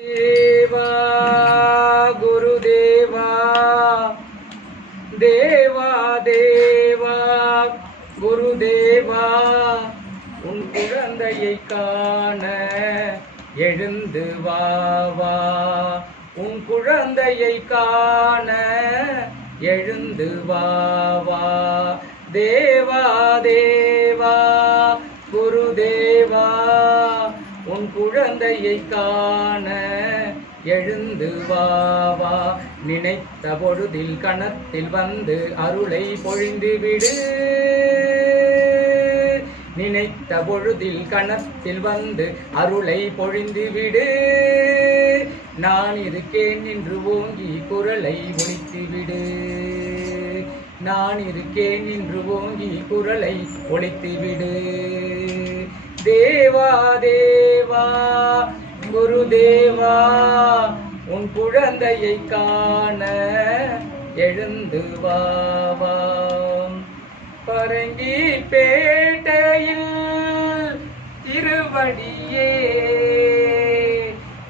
தேவா குருதேவா தேவா தேவா குருதேவா உன் குழந்தையை காண எழுந்து வா உன் குழந்தையை காண எழுந்து வா தேவா தேவா குருதேவா உன் குழந்தையை காண எழுந்து வா நினைத்த பொழுதில் கணத்தில் வந்து அருளை பொழிந்து விடு நினைத்த பொழுதில் கணத்தில் வந்து அருளை பொழிந்து விடு நான் இருக்கேன் என்று ஓங்கி குரலை ஒலித்து விடு நான் இருக்கேன் என்று ஓங்கி குரலை ஒலித்து விடு தேவா தேவா குருதேவா உன் குழந்தையை காண எழுந்து வா பரங்கி பேட்டையில் திருவடியே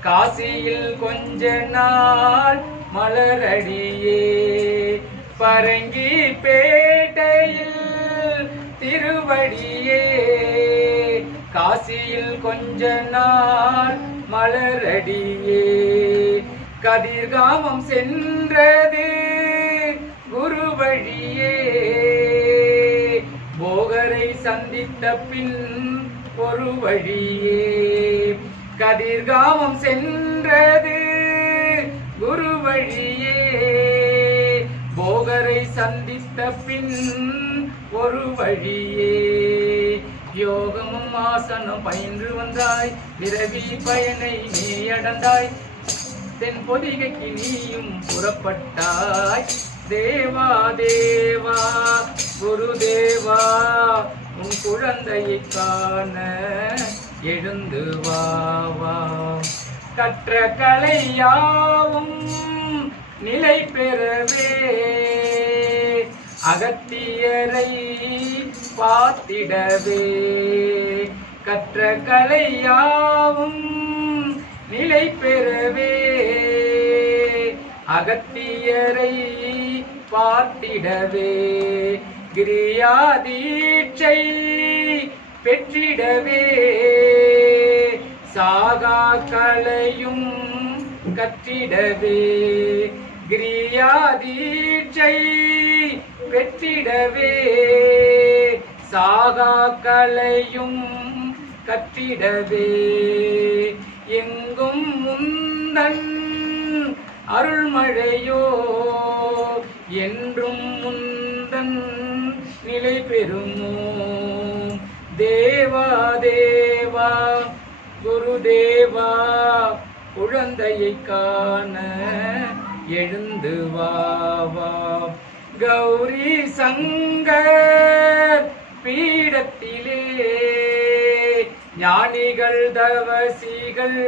காசியில் கொஞ்ச நாள் மலரடியே பரங்கி பேட்டையில் திருவடியே காசியில் கொஞ்ச நாள் மலரடியே கதிர்காமம் சென்றது குருவழியே போகரை சந்தித்த பின் ஒரு வழியே கதிர்காமம் சென்றது குருவழியே போகரை சந்தித்த பின் ஒரு வழியே யோகமும் ஆசனம் பயின்று வந்தாய் பிறவி பயனை நீ அடந்தாய் தென் பொதிகைக்கு நீயும் புறப்பட்டாய் தேவா தேவா குருதேவா உன் குழந்தையை காண எழுந்து வா கற்ற கலையாவும் நிலை பெறவே அகத்தியரை பார்த்திடவே கற்ற கலையாவும் நிலை பெறவே அகத்தியரை பார்த்திடவே கிரியாதீட்சை பெற்றிடவே சாகா கலையும் கற்றிடவே கிரியாதீட்சை பெற்றிடவே சாகா கலையும் கற்றிடவே எங்கும் முந்தன் அருள்மழையோ என்றும் முந்தன் நிலை பெறுமோ தேவா தேவா குருதேவா குழந்தையை காண எழுந்து வா கௌரி சங்கர் பீடத்திலே ஞானிகள் தவசிகள்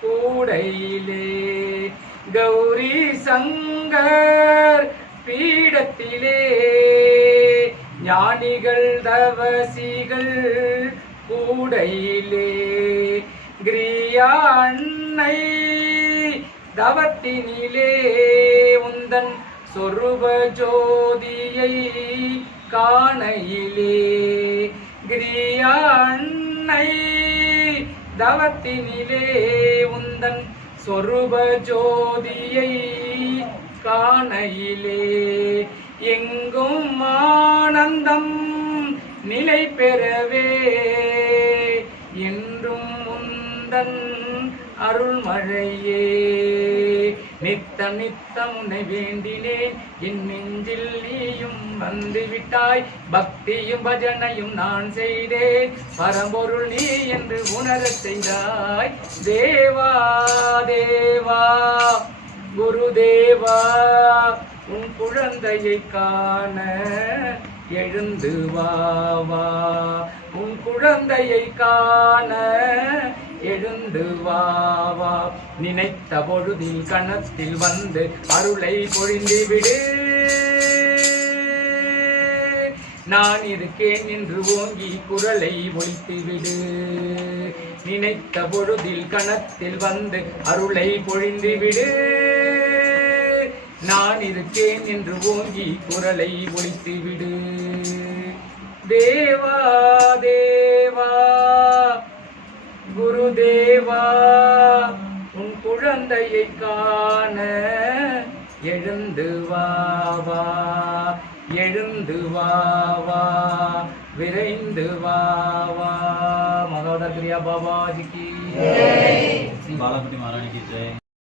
கூடையிலே கௌரி சங்கர் பீடத்திலே ஞானிகள் தவசிகள் கூடையிலே கிரியா அன்னை தவத்தினிலே உந்தன் சொருப ஜோதியை காணையிலே கிரியா அன்னை தவத்தினிலே உந்தன் சொருப ஜோதியை காணையிலே எங்கும் ஆனந்தம் நிலை பெறவே என்றும் முந்தன் அருள்மழையே நித்தம் நித்தம் உன்னை வேண்டினேன் என் நெஞ்சில் நீயும் வந்துவிட்டாய் பக்தியும் பஜனையும் நான் செய்தேன் பரம்பொருள் நீ என்று உணரச் செய்தாய் தேவா தேவா குருதேவா உன் குழந்தையை காண எழுந்து வா உன் குழந்தையை காண எழுந்து வா நினைத்த பொழுதில் கணத்தில் வந்து அருளை பொழிந்து விடு நான் இருக்கேன் என்று ஓங்கி குரலை ஒலித்து விடு. நினைத்த பொழுதில் கணத்தில் வந்து அருளை பொழிந்து விடு. நான் இருக்கேன் என்று ஓங்கி குரலை ஒலித்து விடு. தேவா தேவா குருதேவா உன் குழந்தையை காண எழுந்து வா வா, எழுந்து வா வா, விரைந்து வா வா. மகாவதார் கிரியா பாபாஜி की जय, बालापति महारानी की जय.